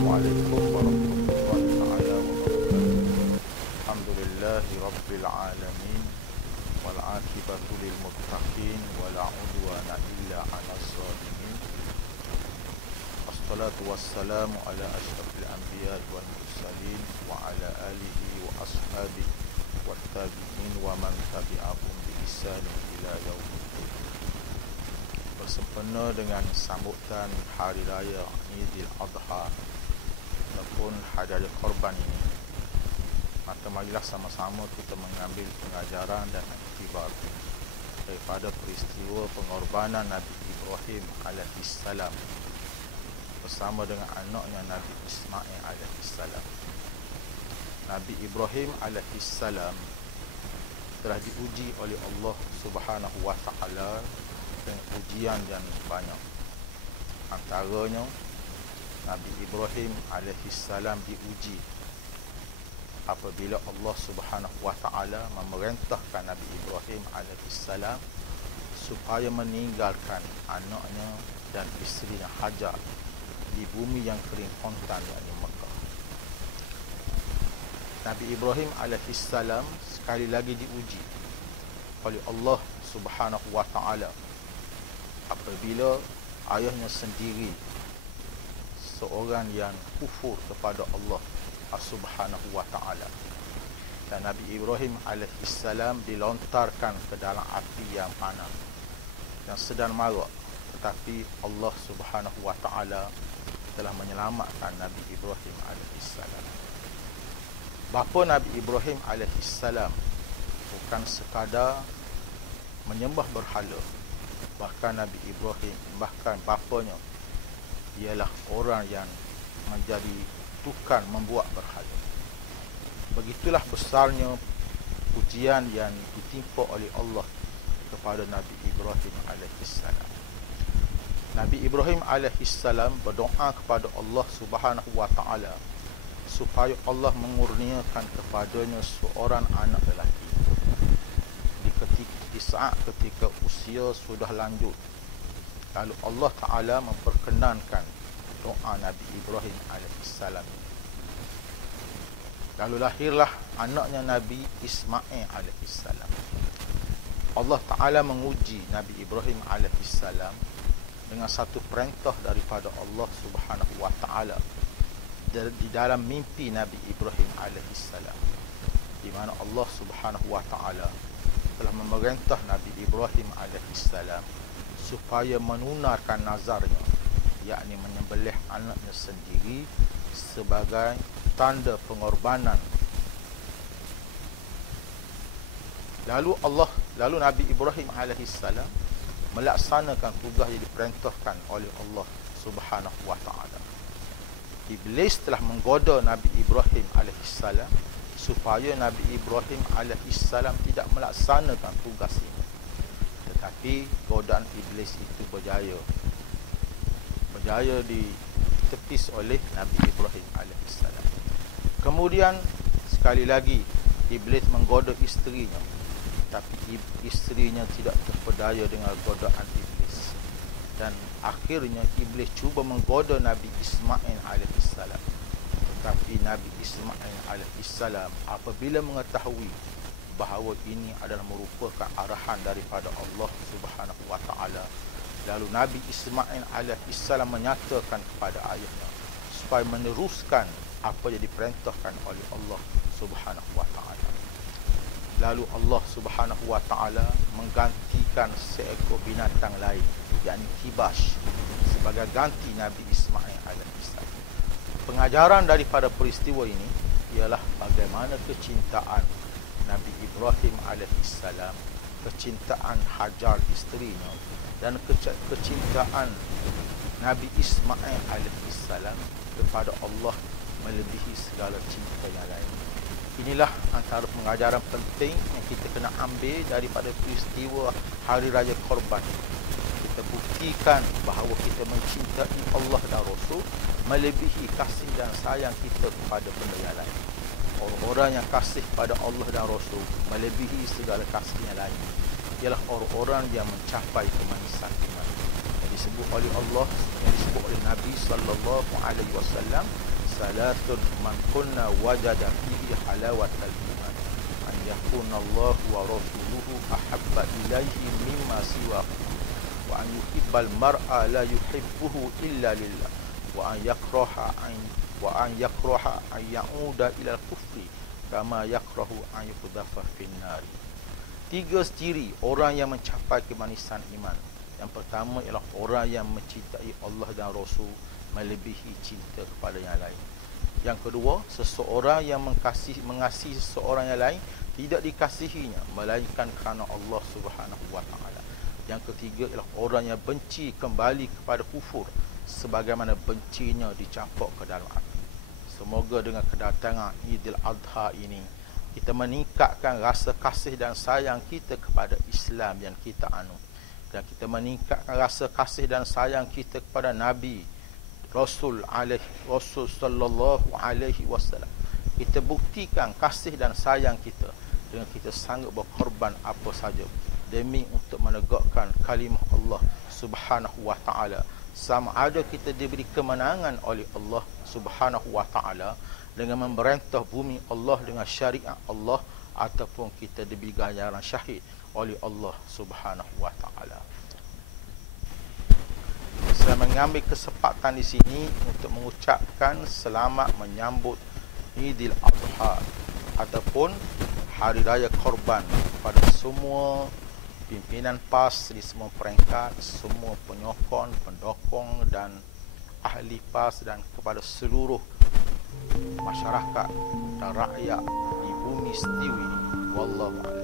Assalamualaikum warahmatullahi taala wabarakatuh. Alhamdulillahi rabbil alamin wal aqibatu lil muttaqin wala udwana illa 'alal zalimin. Wassalatu wassalamu ala asyrafil anbiya'i wal mursalin wa ala alihi wa ashabihi wat tabi'in wa man tabi'ahum bi ihsan ila yaumiddin. Bersempena dengan sambutan Hari Raya Idul Adha ataupun Hari Raya Korban ini, maka marilah sama-sama kita mengambil pengajaran dan iktibar daripada peristiwa pengorbanan Nabi Ibrahim alaihissalam bersama dengan anaknya Nabi Ismail alaihissalam. Nabi Ibrahim alaihissalam telah diuji oleh Allah Subhanahu wa taala dengan ujian yang banyak. Antaranya Nabi Ibrahim alaihissalam diuji apabila Allah Subhanahu wa taala memerintahkan Nabi Ibrahim alaihissalam supaya meninggalkan anaknya dan isterinya Hajar di bumi yang kering kontan, yakni Mekah. Nabi Ibrahim alaihissalam sekali lagi diuji oleh Allah Subhanahu wa taala apabila ayahnya sendiri seorang yang kufur kepada Allah Subhanahu wa taala, dan Nabi Ibrahim alaihissalam dilontarkan ke dalam api yang panas yang sedang marak, tetapi Allah Subhanahu wa taala telah menyelamatkan Nabi Ibrahim alaihissalam. Bapa Nabi Ibrahim alaihissalam bukan sekadar menyembah berhala, bahkan Nabi Ibrahim, bahkan bapanya ialah orang yang menjadi tukang membuat berhala. Begitulah besarnya ujian yang ditimpa oleh Allah kepada Nabi Ibrahim alaihissalam. Nabi Ibrahim alaihissalam berdoa kepada Allah Subhanahu wa taala supaya Allah mengurniakan kepadanya seorang anak lelaki di saat ketika usia sudah lanjut. Lalu Allah Ta'ala memperkenankan doa Nabi Ibrahim alaihissalam. Lalu lahirlah anaknya Nabi Ismail alaihissalam. Allah Ta'ala menguji Nabi Ibrahim alaihissalam dengan satu perintah daripada Allah Subhanahu wa taala di dalam mimpi Nabi Ibrahim alaihissalam, di mana Allah Subhanahu wa taala telah memerintah Nabi Ibrahim alaihissalam supaya menunarkan nazarnya, yakni menyembelih anaknya sendiri sebagai tanda pengorbanan. Lalu Nabi Ibrahim alaihissalam melaksanakan tugas yang diperintahkan oleh Allah Subhanahu wa taala. Iblis telah menggoda Nabi Ibrahim alaihissalam supaya Nabi Ibrahim alaihissalam tidak melaksanakan tugas ini, tetapi godaan iblis itu berjaya ditepis oleh Nabi Ibrahim alaihissalam. Kemudian sekali lagi iblis menggoda isterinya, tapi isterinya tidak terpedaya dengan godaan iblis, dan akhirnya iblis cuba menggoda Nabi Ismail alaihissalam. Tetapi Nabi Ismail alaihissalam apabila mengetahui bahawa ini adalah merupakan arahan daripada Allah Subhanahu wa taala, lalu Nabi Ismail alaihissalam menyatakan kepada ayahnya supaya meneruskan apa yang diperintahkan oleh Allah Subhanahu wa taala. Lalu Allah Subhanahu wa taala menggantikan seekor binatang lain, yakni kibas, sebagai ganti Nabi Ismail alaihissalam. Pengajaran daripada peristiwa ini ialah bagaimana kecintaan Nabi Ibrahim alaihissalam, kecintaan Hajar isterinya, dan kecintaan Nabi Ismail alaihissalam kepada Allah melebihi segala cinta yang lain. Inilah antara pengajaran penting yang kita kena ambil daripada peristiwa Hari Raya Korban. Kita buktikan bahawa kita mencintai Allah dan Rasul melebihi kasih dan sayang kita kepada benda yang lain. Orang-orang yang kasih pada Allah dan Rasul melebihi segala kasih yang lain ialah orang-orang yang mencapai kemanisan iman. Yang disebut oleh Allah, yang disebut oleh Nabi sallallahu alaihi wasallam salasun man kunna wajada fihi halawatal iman an yakuna Allah wa rasuluhu ahabba ilaihi mimma siwahu wa an yuhibbal mar'a la yuhibbuhu illa lillah wa an yakraha an ya'uda ila al-kufri kama yakrahu an yuqdhafa fin-nar. 3 ciri orang yang mencapai kemanisan iman. Yang pertama ialah orang yang mencintai Allah dan Rasul melebihi cinta kepada yang lain. Yang kedua, seseorang yang mengasihi seseorang yang lain tidak dikasihinya melainkan kerana Allah Subhanahu wa taala. Yang ketiga ialah orang yang benci kembali kepada kufur sebagaimana bencinya dicampur ke dalam api. Semoga dengan kedatangan Idul Adha ini kita meningkatkan rasa kasih dan sayang kita kepada Islam yang kita anut, dan kita meningkatkan rasa kasih dan sayang kita kepada Nabi Rasul sallallahu alaihi wasallam. Kita buktikan kasih dan sayang kita dengan kita sanggup berkorban apa saja demi untuk menegakkan kalimah Allah Subhanahu wa taala. Sama ada kita diberi kemenangan oleh Allah Subhanahu wa taala dengan memerintah bumi Allah dengan syariat Allah, ataupun kita diberi ganjaran syahid oleh Allah Subhanahu wa taala. Saya mengambil kesempatan di sini untuk mengucapkan selamat menyambut Idul Adha ataupun Hari Raya Korban kepada semua pimpinan PAS di semua peringkat, semua penyokong, pendukung dan ahli PAS, dan kepada seluruh masyarakat dan rakyat di bumi setiwi ini. Wallahu a'lam.